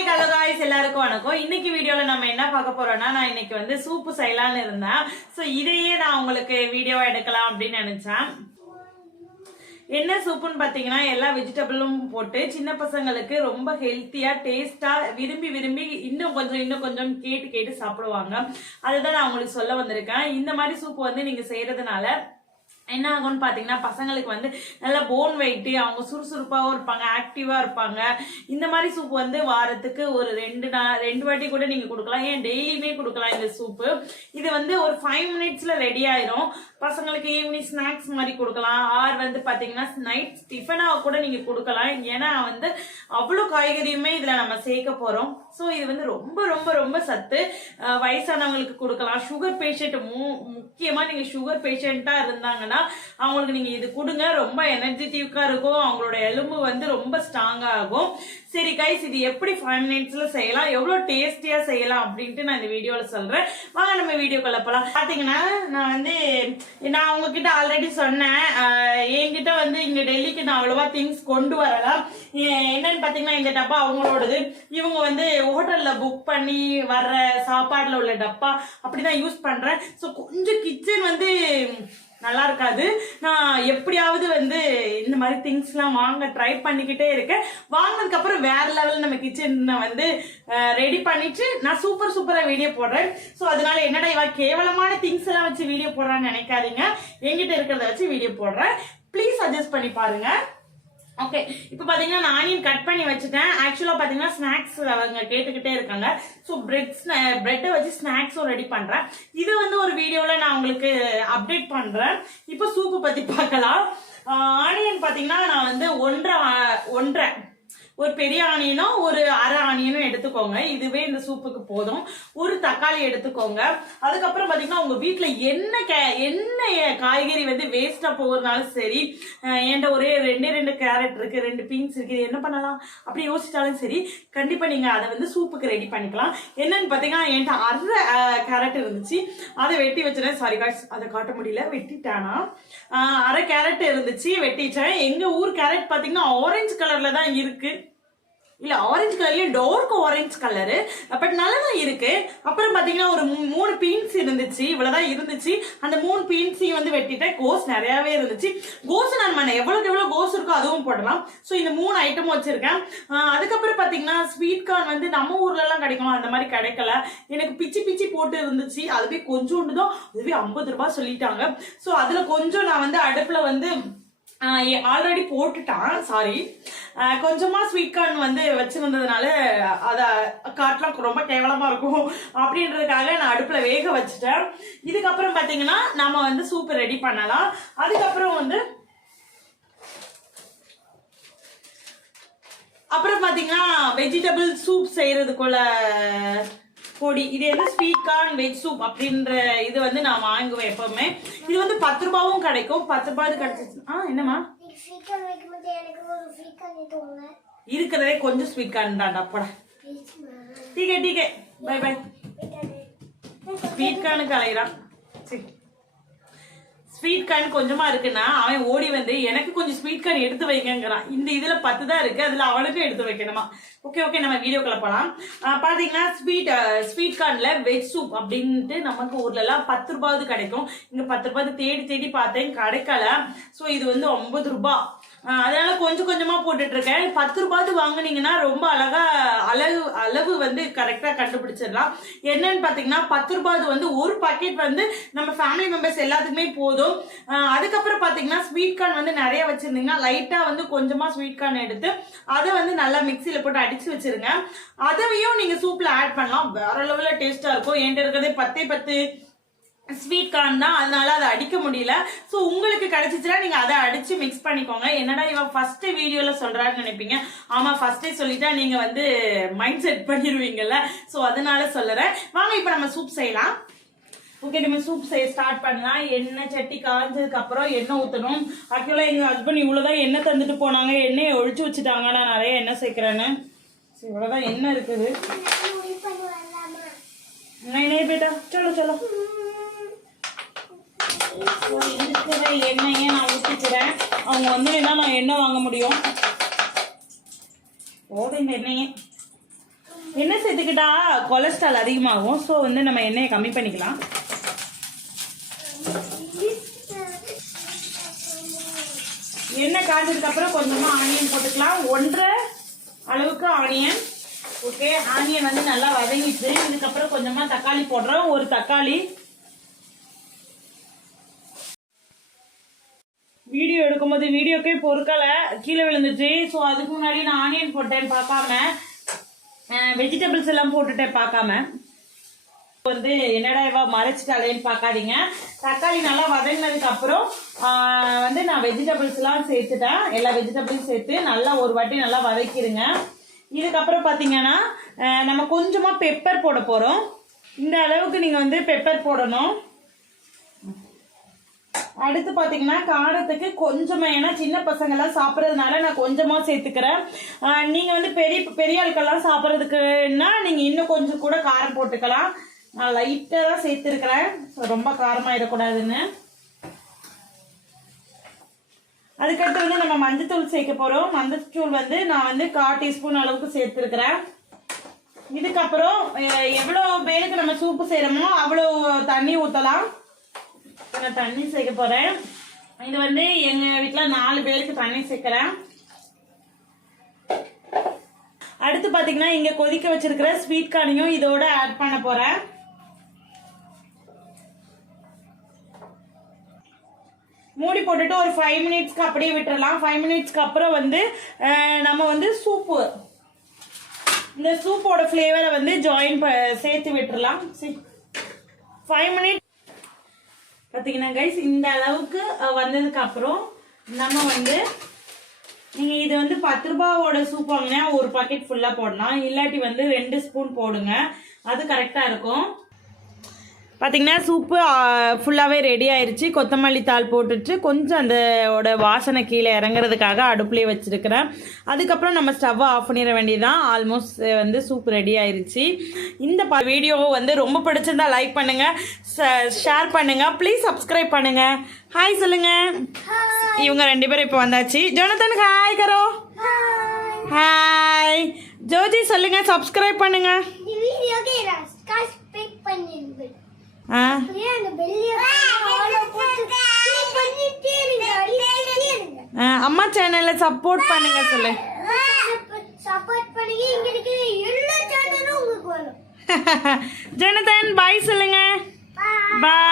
Hi hello guys எல்லாருக்கும் வணக்கம். இன்னைக்கு வீடியோல நம்ம என்ன பார்க்க போறோம்னா, நான் இன்னைக்கு வந்து சூப்பு செய்யலாம்னு இருந்தேன். ஸோ இதையே நான் உங்களுக்கு வீடியோவா எடுக்கலாம் அப்படின்னு நினைச்சேன். என்ன சூப்புன்னு பார்த்தீங்கன்னா, எல்லா வெஜிடபிளும் போட்டு சின்ன பசங்களுக்கு ரொம்ப ஹெல்த்தியா டேஸ்டா விரும்பி விரும்பி இன்னும் கொஞ்சம் கேட்டு சாப்பிடுவாங்க. அதுதான் நான் உங்களுக்கு சொல்ல வந்திருக்கேன். இந்த மாதிரி சூப்பு வந்து நீங்க செய்யறதுனால என்ன ஆகும்னு பாத்தீங்கன்னா, பசங்களுக்கு வந்து நல்லா போன் வெயிட், அவங்க சுறுசுறுப்பாகவும் இருப்பாங்க, ஆக்டிவா இருப்பாங்க. இந்த மாதிரி சூப் வந்து வாரத்துக்கு ஒரு ரெண்டு வாட்டி கூட நீங்க கொடுக்கலாம், ஏன் டெய்லியுமே கொடுக்கலாம் இந்த சூப்பு. இது வந்து ஒரு 5 மினிட்ஸ்ல ரெடி ஆயிரும். பசங்களுக்கு ஈவினிங் ஸ்நாக்ஸ் மாதிரி கொடுக்கலாம், ஆர் வந்து பாத்தீங்கன்னா நைட் டிஃபனா கூட நீங்க கொடுக்கலாம். ஏன்னா வந்து அவ்வளவு காய்கறியுமே இதுல நம்ம சேர்க்க போறோம். ஸோ இது வந்து ரொம்ப ரொம்ப ரொம்ப சத்து. வயசானவங்களுக்கு கொடுக்கலாம். சுகர் பேஷண்ட் முக்கியமா நீங்க சுகர் பேஷண்டா இருந்தாங்கன்னா அவங்களுக்கு நீங்க இது கொடுங்க. ரொம்ப எனர்ஜெட்டிக்கா இருக்கும், அவங்களோட எலும்பு வந்து ரொம்ப ஸ்ட்ராங்கா ஆகும். சரி கைஸ், இது எப்படி 5 மினிட்ஸ்ல செய்யலாம், எவ்வளவு டேஸ்டியா செய்யலாம் அப்படின்ட்டு நான் இந்த வீடியோல சொல்றேன். வாங்க நம்ம வீடியோக்குள்ள போலாம். பாத்தீங்கன்னா நான் உங்ககிட்ட ஆல்ரெடி சொன்னேன், என்கிட்ட வந்து இங்க டெல்லிக்கு நான் அவ்வளவா திங்ஸ் கொண்டு வரலாம். என்னன்னு பாத்தீங்கன்னா, இந்த டப்பா அவங்களோடது. இவங்க வந்து ஹோட்டல்ல புக் பண்ணி வர்ற சாப்பாடுல உள்ள டப்பா அப்படிதான் யூஸ் பண்றேன். ஸோ கொஞ்சம் கிச்சன் வந்து நல்லா இருக்காது. நான் எப்படியாவது வந்து இந்த மாதிரி திங்ஸ் எல்லாம் வாங்க ட்ரை பண்ணிக்கிட்டே இருக்கேன். வாங்கினதுக்கு அப்புறம் வேற லெவல் நம்ம கிச்சன் வந்து ரெடி பண்ணிட்டு நான் சூப்பரா வீடியோ போடுறேன். ஸோ அதனால என்னடா இவ கேவலமான திங்ஸ் எல்லாம் வச்சு வீடியோ போடுறான்னு நினைக்காதீங்க. என்கிட்ட இருக்கிறத வச்சு வீடியோ போடுறேன். ப்ளீஸ் அட்ஜஸ்ட் பண்ணி பாருங்க. ஓகே, இப்போ பாத்தீங்கன்னா நான் ஆனியன் கட் பண்ணி வச்சுட்டேன். ஆக்சுவலா பாத்தீங்கன்னா ஸ்நாக்ஸ் அவங்க கேட்டுக்கிட்டே இருக்காங்க. ஸோ பிரெட்டை வச்சு ஸ்நாக்ஸும் ரெடி பண்றேன். இது வந்து ஒரு வீடியோல நான் உங்களுக்கு அப்டேட் பண்றேன். இப்போ சூப்பு பத்தி பார்க்கலாம். ஆனியன் பாத்தீங்கன்னா நான் வந்து ஒன்றரை ஒரு பெரிய ஆனியனும் ஒரு அரை ஆனியனும் எடுத்துக்கோங்க. இதுவே இந்த சூப்புக்கு போதும். ஒரு தக்காளி எடுத்துக்கோங்க. அதுக்கப்புறம் பாத்தீங்கன்னா உங்க வீட்டுல என்ன காய்கறி வந்து வேஸ்டா போகிறதுனாலும் சரி, என்கிட்ட ஒரே ரெண்டு கேரட் இருக்கு, 2 பீன்ஸ் இருக்கு, இது என்ன பண்ணலாம் அப்படி யோசிச்சாலும் சரி, கண்டிப்பா நீங்க அதை வந்து சூப்புக்கு ரெடி பண்ணிக்கலாம். என்னன்னு பாத்தீங்கன்னா, என்கிட்ட அரை கேரட் இருந்துச்சு, அதை வெட்டி வச்சிட்டேன். சாரி காய்ஸ், அதை காட்ட முடியல, வெட்டிட்டானா. அரை கேரட் இருந்துச்சு, வெட்டிச்சேன். எங்க ஊர் கேரட் பாத்தீங்கன்னா ஆரஞ்சு கலர்ல தான் இருக்கு. இல்ல ஆரஞ்சு கலர்லயே டார்க் ஆரஞ்சு கலரு, பட் நல்லதான் இருக்கு. அப்புறம் பாத்தீங்கன்னா ஒரு 3 பீன்ஸ் இருந்துச்சு, இவ்வளவுதான் இருந்துச்சு. அந்த 3 பீன்ஸையும் வந்து வெட்டிட்டேன். கோஸ் நிறையவே இருந்துச்சு. கோஸ் நான் எவ்வளவு கோஸ் இருக்கோ அதுவும் போடலாம். ஸோ இந்த 3 ஐட்டமும் வச்சிருக்கேன். அதுக்கப்புறம் பாத்தீங்கன்னா ஸ்வீட் கார்ன் வந்து நம்ம ஊர்ல எல்லாம் கிடைக்கும், அந்த மாதிரி கிடைக்கல. எனக்கு பிச்சு போட்டு இருந்துச்சு. அதுவே கொஞ்சோண்டு தான், அதுவே 50 ரூபாய் சொல்லிட்டாங்க. ஸோ அதுல கொஞ்சம் நான் வந்து அடுப்புல வந்து ஆல்ரெடி போட்டுட்டான். சாரி, கொஞ்சமா ஸ்வீட் கார்ன் வந்து வச்சிருந்ததுனால அத காட்டலாம் ரொம்ப கேவலமா இருக்கும் அப்படின்றதுக்காக நான் அடுப்புல வேக வச்சுட்டேன். இதுக்கப்புறம் பாத்தீங்கன்னா நம்ம வந்து சூப் ரெடி பண்ணலாம். அதுக்கப்புறம் வந்து அப்புறம் பாத்தீங்கன்னா வெஜிடபிள் சூப் செய்யறதுக்குள்ள பொடி, இது என்ன ஸ்வீட் கார்ன் வெஜ் சூப் அப்படின்ற இது வந்து நான் வாங்குவேன் எப்பவுமே. இது வந்து 10 ரூபாவும் கிடைக்கும். 10 ரூபாய் கிடைச்சிச்சு. என்னமா இருக்கிறதே கொஞ்சம் ஸ்வீட் கார்ன் தான்டா போட. டீக்கே பை பை. ஸ்வீட் கார்னுக்கு அலைகிறான். சரி, ஸ்வீட் கார்ன் கொஞ்சமா இருக்குன்னா அவன் ஓடி வந்து எனக்கு கொஞ்சம் ஸ்வீட் கார்ன் எடுத்து வைக்கிறான். இந்த இதுல 10 தான் இருக்கு, அதுல அவனுக்கும் எடுத்து வைக்கணுமா. ஓகே நம்ம வீடியோக்குள்ள போலாம். பாத்தீங்கன்னா ஸ்வீட் கார்ன்ல வெஜ் சூப் அப்படின்ட்டு நமக்கு ஊர்ல எல்லாம் 10 ரூபாவது கிடைக்கும். இங்க 10 ரூபாய் தேடி பார்த்தேன், கிடைக்கல. ஸோ இது வந்து 50 ரூபாய். அதனால கொஞ்சமா போட்டுட்டு இருக்கேன். 10 ரூபாய் வாங்குனீங்கன்னா ரொம்ப அழகா அளவு வந்து கரெக்டா கண்டுபிடிச்சிடலாம். என்னன்னு பாத்தீங்கன்னா 10 ரூபாய் வந்து ஒரு பாக்கெட் வந்து நம்ம ஃபேமிலி மெம்பர்ஸ் எல்லாத்துக்குமே போதும். அதுக்கப்புறம் பாத்தீங்கன்னா ஸ்வீட் கார்ன் வந்து நிறைய வச்சிருந்தீங்கன்னா லைட்டா வந்து கொஞ்சமா ஸ்வீட் கார்ன் எடுத்து அதை வந்து நல்லா மிக்சியில போட்டு அடிச்சு வச்சிருங்க. அதையும் நீங்க சூப்ல ஆட் பண்ணலாம். வேற லெவல்ல டேஸ்டா இருக்கும். என்கிட்ட இருக்கிறதே 10 ஸ்வீட் கார்ன் தான், அதனால அதை அடிக்க முடியல. ஸோ உங்களுக்கு கிடைச்சிச்சுன்னா நீங்க அதை அடிச்சு மிக்ஸ் பண்ணிக்கோங்க. என்னடா இவன் ஃபர்ஸ்ட் வீடியோல சொல்றான்னு நினைப்பீங்க. ஆமா, ஃபர்ஸ்டே சொல்லிட்டா நீங்க வந்து மைண்ட் செட் பண்ணிடுவீங்கல்ல. ஸோ அதனால சொல்லுறேன். வாங்க இப்ப நம்ம சூப் செய்யலாம். ஓகே, நம்ம சூப் செய்ய ஸ்டார்ட் பண்ணலாம். எண்ணெய் சட்டி காய்ஞ்சதுக்கு அப்புறம் எண்ணெய் ஊற்றணும். ஆக்சுவலா எங்க ஹஸ்பண்ட் இவ்வளவுதான் எண்ணெய் தந்துட்டு போனாங்க, எண்ணெயை ஒழிச்சு வச்சுட்டாங்க. நான் நிறைய எண்ணெய் சேர்க்கிறேன்னு. இவ்வளவுதான் எண்ணெய் இருக்குது. பேட்டா சொல்லு இருக்கிற எண்ணெயை நான் ஊற்றிக்கிறேன். அவங்க வந்து என்ன நான் எண்ணெய் வாங்க முடியும். போதும் இந்த எண்ணெயை. எண்ணெய் சேர்த்துக்கிட்டா கொலஸ்ட்ரால் அதிகமாகும். ஸோ வந்து நம்ம எண்ணெயை கம்மி பண்ணிக்கலாம். எண்ணெய் காய்ச்சதுக்கப்புறம் கொஞ்சமாக ஆனியன் போட்டுக்கலாம். 1.5 அளவுக்கு ஆனியன். ஓகே, ஆனியன் வந்து நல்லா வதங்கிட்டு இதுக்கப்புறம் கொஞ்சமாக தக்காளி போடுறோம். ஒரு தக்காளி. வீடியோ எடுக்கும்போது வீடியோக்கே பொறுக்கலை, கீழே விழுந்துச்சு. ஸோ அதுக்கு முன்னாடி நான் ஆனியன் போட்டேன் பார்க்காம, வெஜிடபிள்ஸ் எல்லாம் போட்டுட்டேன் பார்க்காம. வந்து என்னடா இவா மறைச்சிட்டாலேன்னு பார்க்காதீங்க. தக்காளி நல்லா வதங்கினதுக்கு அப்புறம் வந்து நான் வெஜிடபிள்ஸ் எல்லாம் சேர்த்துட்டேன். எல்லா வெஜிடபிள்ஸும் சேர்த்து நல்லா ஒரு வாட்டி நல்லா வதக்கிடுங்க. இதுக்கப்புறம் பார்த்தீங்கன்னா நம்ம கொஞ்சமாக பெப்பர் போட போகிறோம். இந்த அளவுக்கு நீங்கள் வந்து பெப்பர் போடணும். அடுத்து பார்த்தீங்கன்னா காரத்துக்கு கொஞ்சமாக, ஏன்னா சின்ன பசங்கள்லாம் சாப்பிட்றதுனால நான் கொஞ்சமாக சேர்த்துக்கிறேன். நீங்கள் வந்து பெரிய ஆட்கள்லாம் சாப்பிட்றதுக்குன்னா நீங்கள் இன்னும் கொஞ்சம் கூட காரம் போட்டுக்கலாம். நான் லைட்டாக தான் சேர்த்துருக்கிறேன், ரொம்ப காரமாக இருக்கக்கூடாதுன்னு. அதுக்கடுத்து வந்து நம்ம மஞ்சத்தூள் சேர்க்க போகிறோம். மஞ்சத்தூள் வந்து நான் வந்து 1/4 டீஸ்பூன் அளவுக்கு சேர்த்துருக்கிறேன். இதுக்கப்புறம் எவ்வளோ பேருக்கு நம்ம சூப்பு செய்கிறோமோ அவ்வளோ தண்ணி ஊற்றலாம். நான் தண்ணி சேர்க்க போகிறேன். இது வந்து எங்கள் வீட்டில் 4 பேருக்கு தண்ணி சேர்க்குறேன். அடுத்து பார்த்தீங்கன்னா இங்கே கொதிக்க வச்சிருக்கிற ஸ்வீட் கார்னையும் இதோட ஆட் பண்ண போகிறேன். மூடி போட்டுட்டு ஒரு 5 மினிட்ஸ்க்கு அப்படியே விட்டுறலாம். 5 மினிட்ஸ்க்கு அப்புறம் வந்து நம்ம வந்து சூப்பு, இந்த சூப்போட ஃப்ளேவரை வந்து சேர்த்து விட்டுறலாம். 5 மினிட்ஸ் பார்த்தீங்கன்னா கைஸ், இந்த அளவுக்கு வந்ததுக்கு அப்புறம் நம்ம வந்து நீங்கள் இது வந்து 10 ரூபாவோட சூப் வாங்கினா ஒரு பாக்கெட் ஃபுல்லாக போடலாம். இல்லாட்டி வந்து 2 ஸ்பூன் போடுங்க, அது கரெக்டாக இருக்கும். பார்த்தீங்கன்னா சூப்பு ஃபுல்லாகவே ரெடி ஆயிடுச்சு. கொத்தமல்லி தாள் போட்டுட்டு கொஞ்சம் அதோட வாசனை கீழே இறங்குறதுக்காக அடுப்புலேயே வச்சுருக்கிறேன். அதுக்கப்புறம் நம்ம ஸ்டவ்வை ஆஃப் பண்ணிட வேண்டியதுதான். ஆல்மோஸ்ட் வந்து சூப் ரெடி ஆயிடுச்சு. இந்த வீடியோ வந்து ரொம்ப பிடிச்சிருந்தா லைக் பண்ணுங்கள், ஷேர் பண்ணுங்கள், ப்ளீஸ் சப்ஸ்கிரைப் பண்ணுங்கள். ஹாய் சொல்லுங்கள். இவங்க 2 பேரும் இப்போ வந்தாச்சு. ஜோனத்தன் ஹாய் கரோ. ஹாய் ஜோஜி சொல்லுங்கள், சப்ஸ்கிரைப் பண்ணுங்கள். அம்மா சேனல்ல சப்போர்ட் பண்ணுங்க சொல்லு. ஜனதன் பாய் சொல்லுங்க. பாய்.